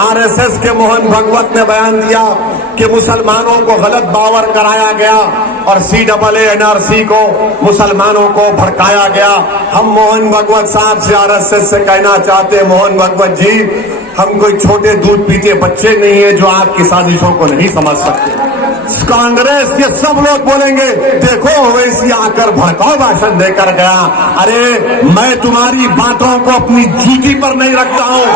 RSS के मोहन भागवत ने बयान दिया कि मुसलमानों को गलत बावर कराया गया और CAA NRC को मुसलमानों को भड़काया गया। हम मोहन भागवत साहब से आरएसएस से कहना चाहते हैं, मोहन भागवत जी, हम कोई छोटे दूध पीते बच्चे नहीं है जो आपकी साजिशों को नहीं समझ सकते। कांग्रेस के सब लोग बोलेंगे देखो ओवैसी आकर भड़काऊ भाषण देकर गया। अरे मैं तुम्हारी बातों को अपनी जूती पर नहीं रखता हूं।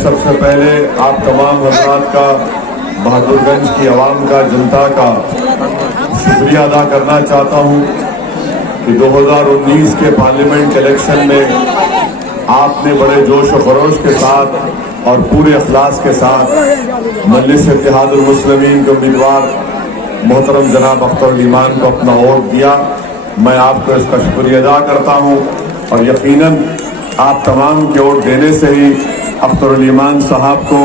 सबसे पहले आप तमाम हजरात का, बहादुरगंज की आवाम का, जनता का शुक्रिया अदा करना चाहता हूँ कि 2019 के पार्लियामेंट इलेक्शन में आपने बड़े जोश और खरोश के साथ और पूरे अखलास के साथ मजलिस इत्तेहादुल मुस्लिमीन के उम्मीदवार मोहतरम जनाब अख्तर ईमान को अपना वोट दिया। मैं आपको इसका शुक्रिया अदा करता हूँ और यकीनन आप तमाम के वोट देने से ही अख्तर ईमान साहब को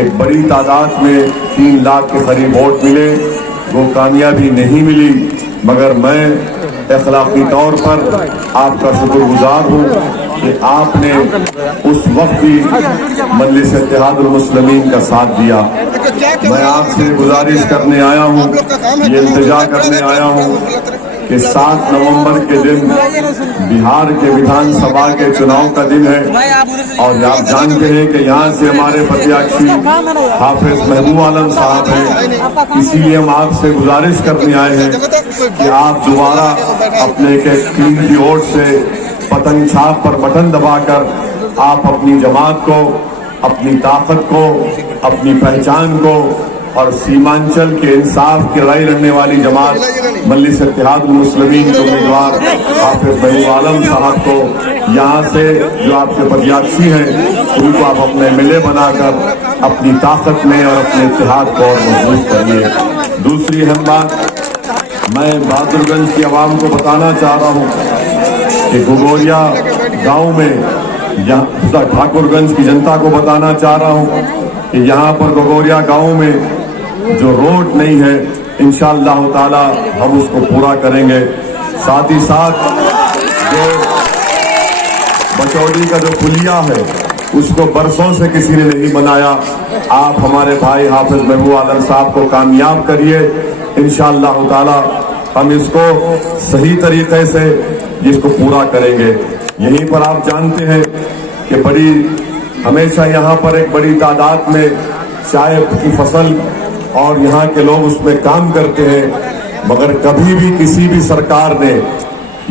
एक बड़ी तादाद में 3 लाख के करीब वोट मिले। वो कामयाबी नहीं मिली, मगर मैं अखलाकी तौर पर आपका शुक्रगुजार हूँ कि आपने उस वक्त भी मजलिस इत्तेहादुल मुस्लिमीन का साथ दिया। मैं आपसे गुजारिश करने आया हूँ, ये इल्तिजा करने आया हूँ कि 7 नवंबर के दिन बिहार के विधानसभा के चुनाव का दिन है और आप जानते हैं कि यहाँ से हमारे प्रत्याशी हाफिज महबूब आलम साहब हैं। इसीलिए हम आपसे गुजारिश करने आए हैं कि आप दोबारा अपने के कीमती वोट से पतंग छाप पर बटन दबाकर आप अपनी जमात को, अपनी ताकत को, अपनी पहचान को और सीमांचल के इंसाफ की लड़ाई लड़ने वाली जमात मजलिस इत्तेहादुल मुस्लिमीन के उम्मीदवार हाफिज महबूब आलम साहब को यहाँ से जो आपके प्रत्याशी हैं उनको आप अपने MLA बनाकर अपनी ताकत में और अपने इत्तेहाद को और मजबूत करिए। दूसरी अहम बात, मैं बहादुरगंज की आवाम को बताना चाह रहा हूँ कि घुघोरिया गाँव में, ठाकुरगंज की जनता को बताना चाह रहा हूँ कि यहाँ पर घुघोरिया गाँव में जो रोड नहीं है, इंशाअल्लाह ताला हम उसको पूरा करेंगे। साथ ही साथ जो बचौली का जो पुलिया है उसको बरसों से किसी ने नहीं बनाया। आप हमारे भाई हाफिज महबूब आलम साहब को कामयाब करिए, इंशाअल्लाह ताला हम इसको सही तरीके से इसको पूरा करेंगे। यहीं पर आप जानते हैं कि हमेशा यहाँ पर एक बड़ी तादाद में चाय की फसल और यहाँ के लोग उसमें काम करते हैं, मगर कभी भी किसी भी सरकार ने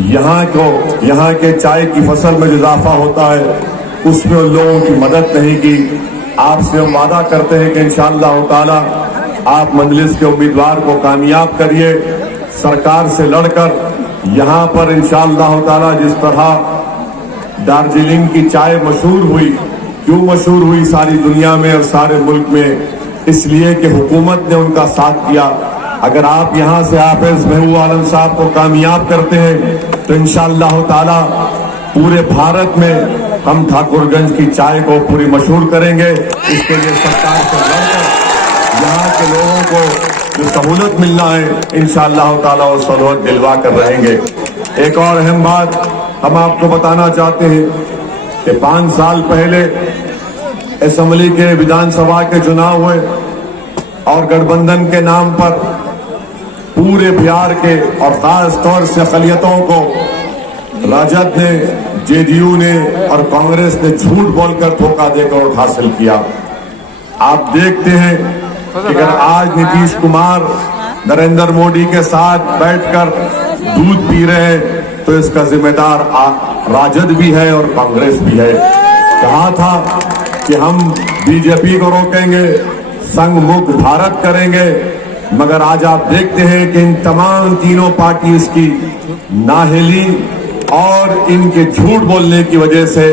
यहाँ के चाय की फसल में जो इजाफा होता है उसमें उन लोगों की मदद नहीं की। आपसे हम वादा करते हैं कि इंशाअल्लाह ताला आप मजलिस के उम्मीदवार को कामयाब करिए, सरकार से लड़कर यहाँ पर इंशाअल्लाह ताला जिस तरह दार्जिलिंग की चाय मशहूर हुई, क्यों मशहूर हुई सारी दुनिया में और सारे मुल्क में, इसलिए कि हुकूमत ने उनका साथ दिया। अगर आप यहाँ से हाफिज महबूब आलम साहब को कामयाब करते हैं तो इंशाअल्लाह ताला पूरे भारत में हम ठाकुरगंज की चाय को पूरी मशहूर करेंगे। इसके लिए सरकार से लड़कर यहाँ के लोगों को जो सहूलत मिलना है इंशाअल्लाह ताला वो सहूलत दिलवा कर रहेंगे। एक और अहम बात हम आपको बताना चाहते हैं कि 5 साल पहले असेंबली के विधानसभा के चुनाव हुए और गठबंधन के नाम पर पूरे बिहार के और खास तौर से अक़लियतों को राजद ने, JDU ने और कांग्रेस ने झूठ बोलकर धोखा देकर वोट हासिल किया। आप देखते हैं कि अगर आज नीतीश कुमार नरेंद्र मोदी के साथ बैठकर दूध पी रहे हैं तो इसका जिम्मेदार राजद भी है और कांग्रेस भी है। कहा था कि हम बीजेपी को रोकेंगे, संघ मुक्त भारत करेंगे, मगर आज आप देखते हैं कि इन तमाम तीनों पार्टी की नाहिली और इनके झूठ बोलने की वजह से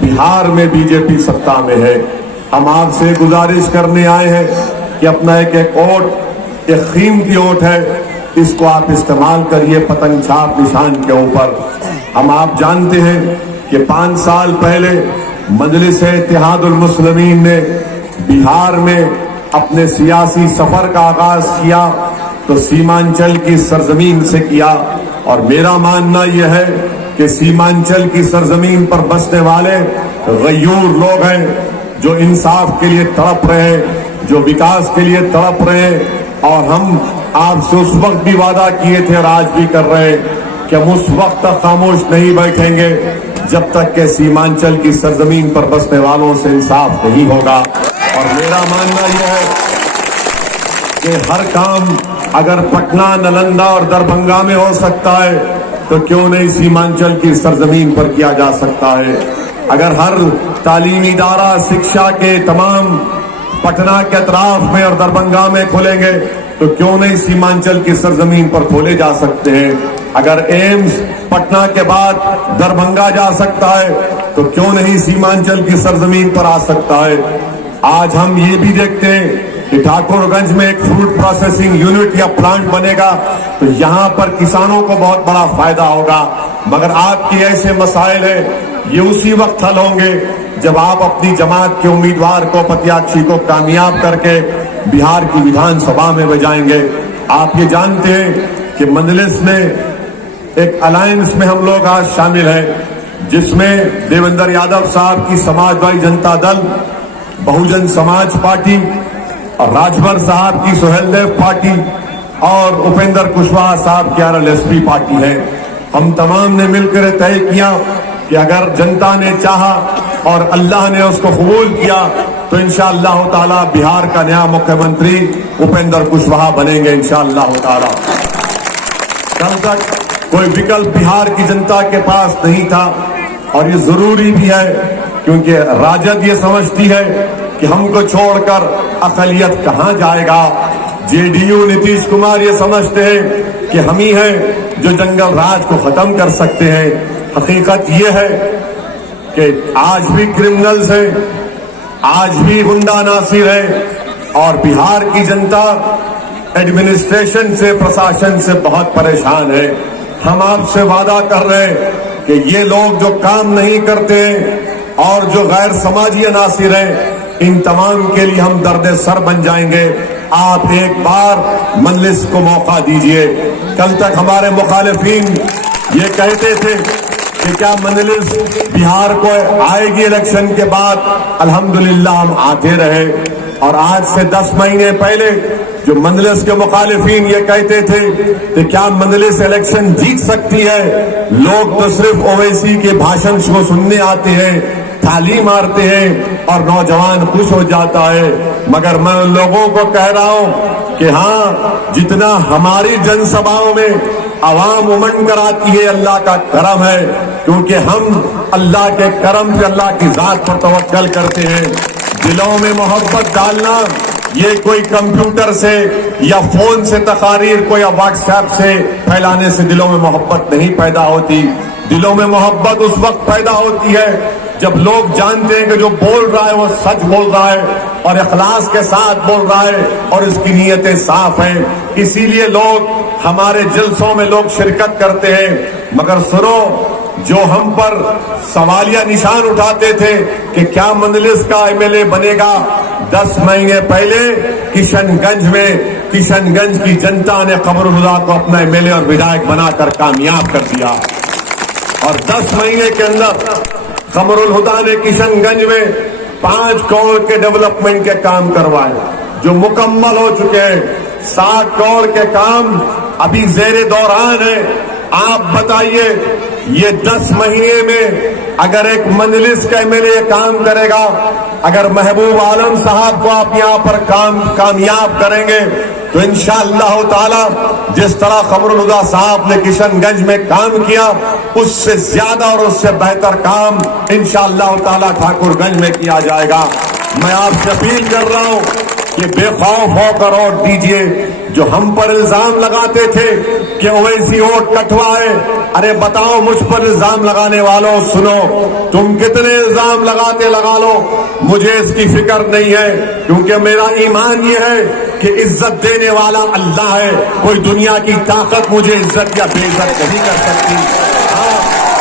बिहार में बीजेपी सत्ता में है। हम आपसे गुजारिश करने आए हैं कि अपना एक वोट, एक कीमती वोट है, इसको आप इस्तेमाल करिए पतंग छाप निशान के ऊपर। हम आप जानते हैं कि 5 साल पहले मजलिस-ए-इत्तेहादुल मुस्लिमीन ने बिहार में अपने सियासी सफर का आगाज किया तो सीमांचल की सरजमीन से किया, और मेरा मानना यह है कि सीमांचल की सरजमीन पर बसने वाले गयूर लोग हैं जो इंसाफ के लिए तड़प रहे हैं, जो विकास के लिए तड़प रहे हैं। और हम आपसे उस वक्त भी वादा किए थे और आज भी कर रहे हैं कि हम उस वक्त तक खामोश नहीं बैठेंगे जब तक कि सीमांचल की सरजमीन पर बसने वालों से इंसाफ नहीं होगा। और मेरा मानना यह है कि हर काम अगर पटना, नालंदा और दरभंगा में हो सकता है तो क्यों नहीं सीमांचल की सरजमीन पर किया जा सकता है। अगर हर तालीमी इदारा शिक्षा के तमाम पटना के अतराफ में और दरभंगा में खोलेंगे तो क्यों नहीं सीमांचल की सरजमीन पर खोले जा सकते हैं। अगर एम्स पटना के बाद दरभंगा जा सकता है तो क्यों नहीं सीमांचल की सरजमीन पर आ सकता है। आज हम ये भी देखते हैं कि ठाकुरगंज में एक फ्रूट प्रोसेसिंग यूनिट या प्लांट बनेगा तो यहाँ पर किसानों को बहुत बड़ा फायदा होगा, मगर आपके ऐसे मसाइल हैं ये उसी वक्त हल होंगे जब आप अपनी जमात के उम्मीदवार को, प्रत्याशी को कामयाब करके बिहार की विधानसभा में बजाएंगे। आप ये जानते हैं कि मजलिस ने एक अलायंस में हम लोग आज शामिल हैं जिसमें देवेंद्र यादव साहब की समाजवादी जनता दल, बहुजन समाज पार्टी और राजभर साहब की सुहेलदेव पार्टी और उपेंद्र कुशवाहा साहब की आरएलएसपी पार्टी है। हम तमाम ने मिलकर तय किया कि अगर जनता ने चाहा और अल्लाह ने उसको कबूल किया तो इंशाअल्लाह ताला बिहार का नया मुख्यमंत्री उपेंद्र कुशवाहा बनेंगे इंशाअल्लाह ताला। कल तक कोई विकल्प बिहार की जनता के पास नहीं था और ये जरूरी भी है क्योंकि राजद ये समझती है कि हमको छोड़कर अक़लियत कहां जाएगा। जेडीयू नीतीश कुमार ये समझते हैं कि हम ही हैं जो जंगल राज को खत्म कर सकते हैं। हकीकत ये है कि आज भी क्रिमिनल्स हैं, आज भी गुंडा नासिर है और बिहार की जनता एडमिनिस्ट्रेशन से, प्रशासन से बहुत परेशान है। हम आपसे वादा कर रहे हैं कि ये लोग जो काम नहीं करते हैं और जो गैर समाजी नासिर हैं इन तमाम के लिए हम दर्द सर बन जाएंगे। आप एक बार मजलिस को मौका दीजिए। कल तक हमारे मुखालिफिन ये कहते थे कि क्या मजलिस बिहार को आएगी इलेक्शन के बाद, अल्हम्दुलिल्लाह हम आते रहे। और आज से 10 महीने पहले जो मजलिस के मुखालिफिन ये कहते थे कि क्या मजलिस इलेक्शन जीत सकती है, लोग तो सिर्फ ओवैसी के भाषण को सुनने आते हैं, ताली मारते हैं और नौजवान खुश हो जाता है। मगर मैं उन लोगों को कह रहा हूं कि हाँ, जितना हमारी जनसभाओं में आवाम उमंड कर आती है अल्लाह का करम है, क्योंकि हम अल्लाह के करम पे, अल्लाह की जात पर तवक्कल करते हैं। दिलों में मोहब्बत डालना ये कोई कंप्यूटर से या फोन से तकारीर को या व्हाट्सएप से फैलाने से दिलों में मोहब्बत नहीं पैदा होती। दिलों में मोहब्बत उस वक्त पैदा होती है जब लोग जानते हैं कि जो बोल रहा है वो सच बोल रहा है और इखलास के साथ बोल रहा है और इसकी नीयतें साफ हैं। इसीलिए लोग हमारे जलसों में लोग शिरकत करते हैं। मगर सुनो, जो हम पर सवालिया निशान उठाते थे कि क्या मजलिस का एमएलए बनेगा, 10 महीने पहले किशनगंज की जनता ने कमरुल हुदा को अपना एमएलए और विधायक बनाकर कामयाब कर दिया। और 10 महीने के अंदर कमरुल हुदा ने किशनगंज में 5 करोड़ के डेवलपमेंट के काम करवाए जो मुकम्मल हो चुके हैं। 60 करोड़ के काम अभी जेरे दौरान है آپ بتائیے یہ 10 مہینے میں اگر ایک مجلس کا MLA کام کرے گا, اگر محبوب عالم صاحب کو آپ یہاں پر کامیاب کریں گے تو انشاءاللہ تعالی جس طرح قمر الہدیٰ صاحب نے کشن گنج میں کام کیا اس سے زیادہ اور اس سے بہتر کام انشاءاللہ تعالی ٹھاکر گنج میں کیا جائے گا. میں آپ سے اپیل کر رہا ہوں کہ بے خوف ہو کر ووٹ دیجئے. جو ہم پر الزام لگاتے تھے کہ اویسی ووٹ کٹوائے, ارے بتاؤ مجھ پر الزام لگانے والوں, سنو تم کتنے الزام لگاتے لگا لو, مجھے اس کی فکر نہیں ہے, کیونکہ میرا ایمان یہ ہے کہ عزت دینے والا اللہ ہے. کوئی دنیا کی طاقت مجھے عزت یا بے عزت نہیں کر سکتی.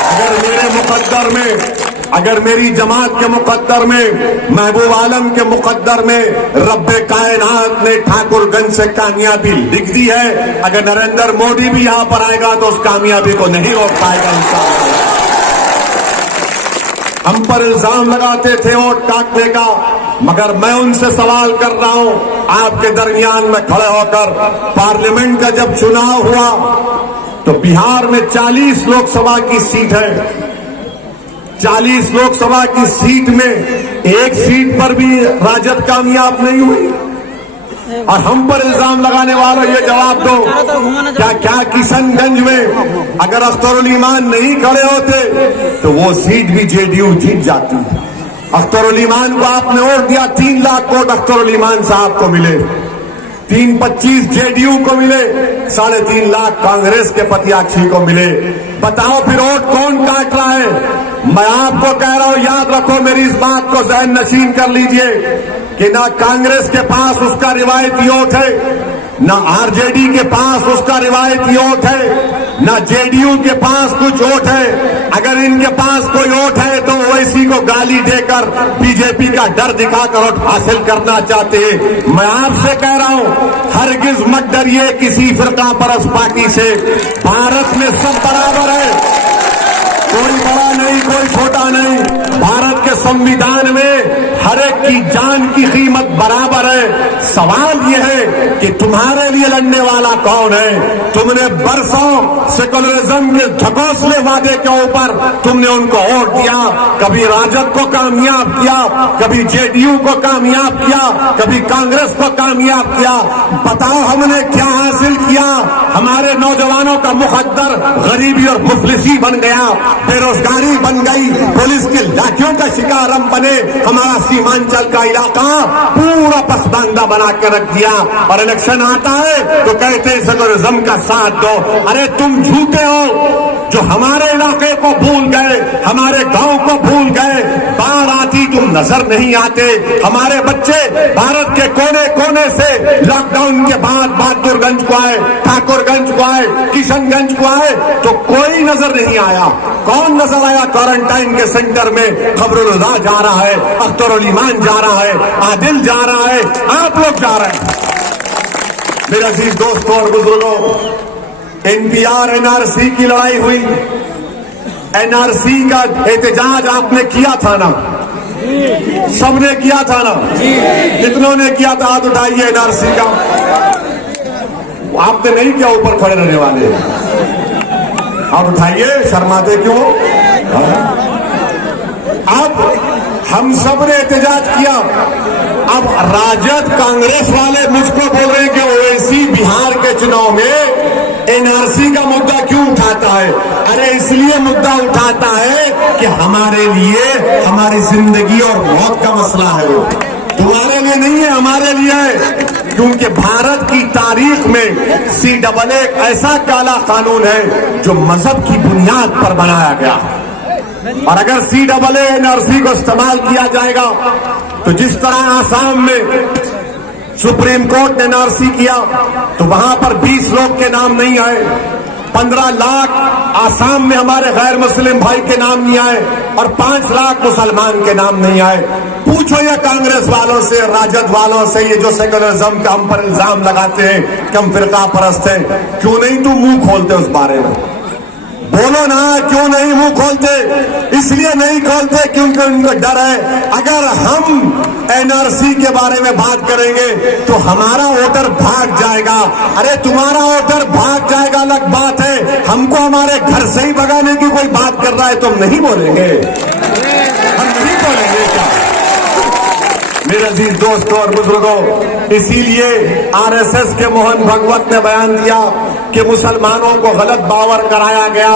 اگر میرے مقدر میں, اگر میری جماعت کے مقدر میں, محبوب عالم کے مقدر میں رب کائنات نے ٹھاکر گنج سے کامیابی لکھ دی ہے, اگر نریندر مودی بھی یہاں پر آئے گا تو اس کامیابی کو نہیں روک پائے گا انشاءاللہ. ہم پر الزام لگاتے تھے ووٹ کاٹنے کا, مگر میں ان سے سوال کر رہا ہوں آپ کے درمیان میں کھڑے ہو کر, پارلیمنٹ کا جب چناؤ ہوا تو بہار میں 40 لوک سبھا کی سیٹ ہے, 40 لوک سبھا کی سیٹ میں ایک سیٹ پر بھی راجد کامیاب نہیں ہوئی, اور ہم پر الزام لگانے والوں یہ جواب دو کیا کشن گنج میں اگر اختر الایمان نہیں کھڑے ہوتے تو وہ سیٹ بھی JDU جیت جاتی. اختر الایمان کو آپ نے ووٹ دیا, 3 لاکھ ووٹ اختر الایمان صاحب کو ملے, 325 JDU کو ملے, 3.5 لاکھ کانگریس کے پتیاچھی کو ملے. بتاؤ پھر ووٹ کون کاٹ رہا ہے؟ میں آپ کو کہہ رہا ہوں یاد رکھو, میری اس بات کو ذہن نشین کر لیجئے کہ نہ کانگریس کے پاس اس کا روایتی ووٹ ہے, نہ RJD کے پاس اس کا روایتی ووٹ ہے, نہ JDU کے پاس کچھ ووٹ ہے. اگر ان کے پاس کوئی ووٹ ہے تو اویسی کو گالی دے کر BJP کا ڈر دکھا کر ووٹ حاصل کرنا چاہتے ہیں. میں آپ سے کہہ رہا ہوں ہرگز مت ڈریے کسی فرقہ پرست پارٹی سے. بھارت میں سب برابر ہے, کوئی بڑا نہیں کوئی چھوٹا نہیں. بھارت کے سنویدھان میں ہر ایک کی جان کی قیمت برابر ہے. سوال یہ ہے کہ تمہارے لیے لڑنے والا کون ہے؟ تم نے برسوں سیکولرزم کے ڈھکوسلے وعدے کے اوپر تم نے ان کو ووٹ دیا, کبھی راجد کو کامیاب کیا, کبھی JDU کو کامیاب کیا, کبھی کانگریس کو کامیاب کیا. بتاؤ ہم نے کیا حاصل کیا؟ ہمارے نوجوانوں کا مقدر غریبی اور مفلسی بن گیا, بے روزگاری بن گئی, پولیس کی لاٹھیوں کا شکار ہم بنے, ہمارا سیمانچل کا علاقہ پورا پسماندہ بنا کے رکھ دیا. اور الیکشن آتا ہے تو کہتے ہیں سیکولرزم کا ساتھ دو. ارے تم جھوٹے ہو جو ہمارے علاقے کو بھول گئے, ہمارے گاؤں کو بھول گئے. باڑھ آتی تم نظر نہیں آتے. ہمارے بچے بھارت کے کونے کونے سے لاک ڈاؤن کے بعد بہادر گنج کو آئے, ٹھاکر گنج کو آئے, کشن گنج کو آئے تو کوئی نظر نہیں آیا. کون نظر آیا؟ کوارنٹائن کے سینٹر میں قمر الہدیٰ جا رہا ہے, اختر الایمان جا رہا ہے, عادل جا رہا ہے, آپ لوگ جا رہے ہیں. میرے عزیز دوستوں اور بزرگوں, NPR NRC کی لڑائی ہوئی, NRC کا احتجاج آپ نے کیا تھا نا, سب نے کیا تھا نا, کتنوں نے کیا تھا؟ ہاتھ اٹھائیے. NRC کا آپ نے نہیں کیا, اوپر کھڑے رہنے والے آپ اٹھائیے, شرماتے کیوں؟ اب ہم سب نے احتجاج کیا. اب راجد کانگریس والے مجھ کو بول رہے ہیں کہ اویسی بہار کے چناؤ میں NRC کا مدعا کیوں اٹھاتا ہے؟ ارے اس لیے مدعا اٹھاتا ہے کہ ہمارے لیے ہماری زندگی اور موت کا مسئلہ ہے. وہ تمہارے لیے نہیں ہے, ہمارے لیے ہے. کیونکہ بھارت کی تاریخ میں CAA ایک ایسا کالا قانون ہے جو مذہب کی بنیاد پر بنایا گیا, اور اگر CAA NRC کو استعمال کیا جائے گا تو جس طرح آسام میں سپریم کورٹ نے NRC کیا تو وہاں پر 20 لوگ کے نام نہیں آئے, 15 لاکھ آسام میں ہمارے غیر مسلم بھائی کے نام نہیں آئے, اور 5 لاکھ مسلمان کے نام نہیں آئے. پوچھو یہ کانگریس والوں سے, راجد والوں سے, یہ جو سیکولرزم کا ہم پر الزام لگاتے ہیں کہ ہم فرقہ پرست ہیں, کیوں نہیں تم منہ کھولتے اس بارے میں؟ بولو نا کیوں نہیں منہ کھولتے؟ اس لیے نہیں کھولتے کیونکہ ان کو ڈر ہے اگر ہم این آر سی کے بارے میں بات کریں گے تو ہمارا ووٹر بھاگ جائے گا. ارے تمہارا ووٹر بھاگ جائے گا الگ بات ہے، ہم کو ہمارے گھر سے ہی بگانے کی کوئی بات کر رہا ہے تو ہم نہیں بولیں گے، ہم نہیں بولیں گے کیا؟ میرے عزیز دوستوں اور بزرگوں، اسی لیے آر ایس ایس کے موہن بھگوت نے بیان دیا کہ مسلمانوں کو غلط باور کرایا گیا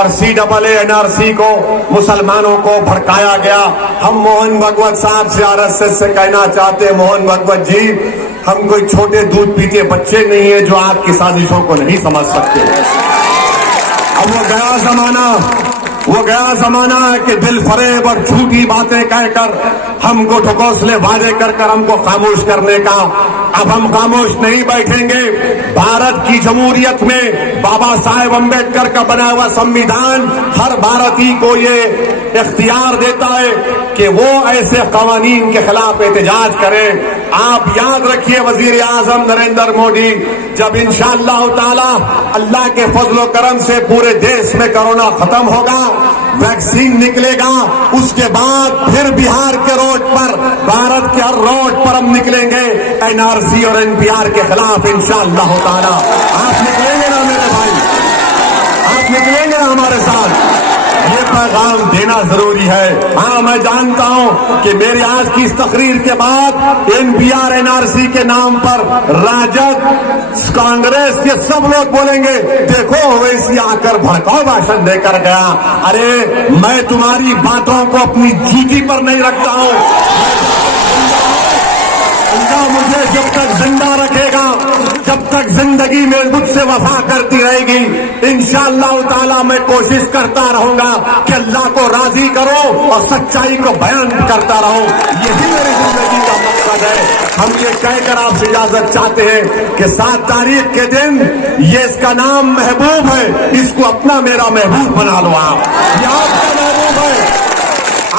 اور C double A N R C کو مسلمانوں کو بھڑکایا گیا. ہم موہن بھگوت صاحب سے آر ایس ایس سے کہنا چاہتے ہیں، موہن بھگوت جی ہم کوئی چھوٹے دودھ پیتے بچے نہیں ہیں جو آپ کی سازشوں کو نہیں سمجھ سکتے. اب وہ گیا زمانہ ہے کہ دل فریب اور جھوٹی باتیں کہہ کر ہم کو ٹھکوسلے وعدے کر ہم کو خاموش کرنے کا. اب ہم خاموش نہیں بیٹھیں گے. بھارت کی جمہوریت میں بابا صاحب امبیڈکر کا بنا ہوا سمویدھان ہر بھارتی کو یہ اختیار دیتا ہے کہ وہ ایسے قوانین کے خلاف احتجاج کرے. آپ یاد رکھیے وزیر اعظم نریندر مودی جب انشاءاللہ تعالی اللہ کے فضل و کرم سے پورے دیش میں کورونا ختم ہوگا، ویکسین نکلے گا، اس کے بعد پھر بہار کے روڈ پر، بھارت کے ہر روڈ پر ہم نکلیں گے این آر سی اور این پی آر کے خلاف انشاءاللہ تعالی. آپ نکلیں گے نا میرے بھائی؟ آپ نکلیں گے نا ہمارے ساتھ؟ یہ پیغام دینا ضروری ہے. ہاں میں جانتا ہوں کہ میری آج کی اس تقریر کے بعد N P R N R C کے نام پر راجد، کانگریس کے سب لوگ بولیں گے دیکھو ویسی آ کر بھڑکاؤ بھاشن دے کر گیا. ارے میں تمہاری باتوں کو اپنی جوتی پر نہیں رکھتا ہوں. اللہ مجھے جب تک زندہ رکھے گا، جب تک زندگی میں مجھ سے وفا کرتی رہے گی، انشاءاللہ تعالی میں کوشش کرتا رہوں گا کہ اللہ کو راضی کرو اور سچائی کو بیان کرتا رہوں. یہی میری زندگی کا مقصد ہے. ہم یہ کہہ کر آپ سے اجازت چاہتے ہیں کہ 7 تاریخ کے دن یہ اس کا نام محبوب ہے، اس کو اپنا میرا محبوب بنا لو. آپ یہ آپ کا محبوب ہے.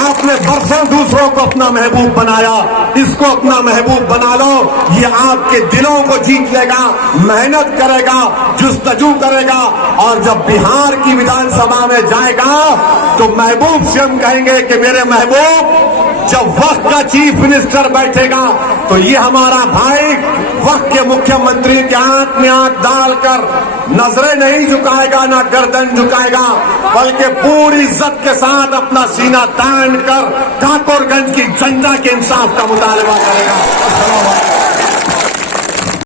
آپ نے برسوں دوسروں کو اپنا محبوب بنایا، اس کو اپنا محبوب بنا لو. یہ آپ کے دلوں کو جیت لے گا، محنت کرے گا، جستجو کرے گا، اور جب بہار کی ودھان سبھا میں جائے گا تو محبوب سے ہم کہیں گے کہ میرے محبوب، جب وقت کا چیف منسٹر بیٹھے گا تو یہ ہمارا بھائی وقت کے مکھیہ منتری کے آنکھ میں آنکھ ڈال کر نظریں نہیں جھکائے گا، نہ گردن جھکائے گا، بلکہ پوری عزت کے ساتھ اپنا سینہ تان کر ٹھاکر گنج کی جنتا کے انصاف کا مطالبہ کرے گا.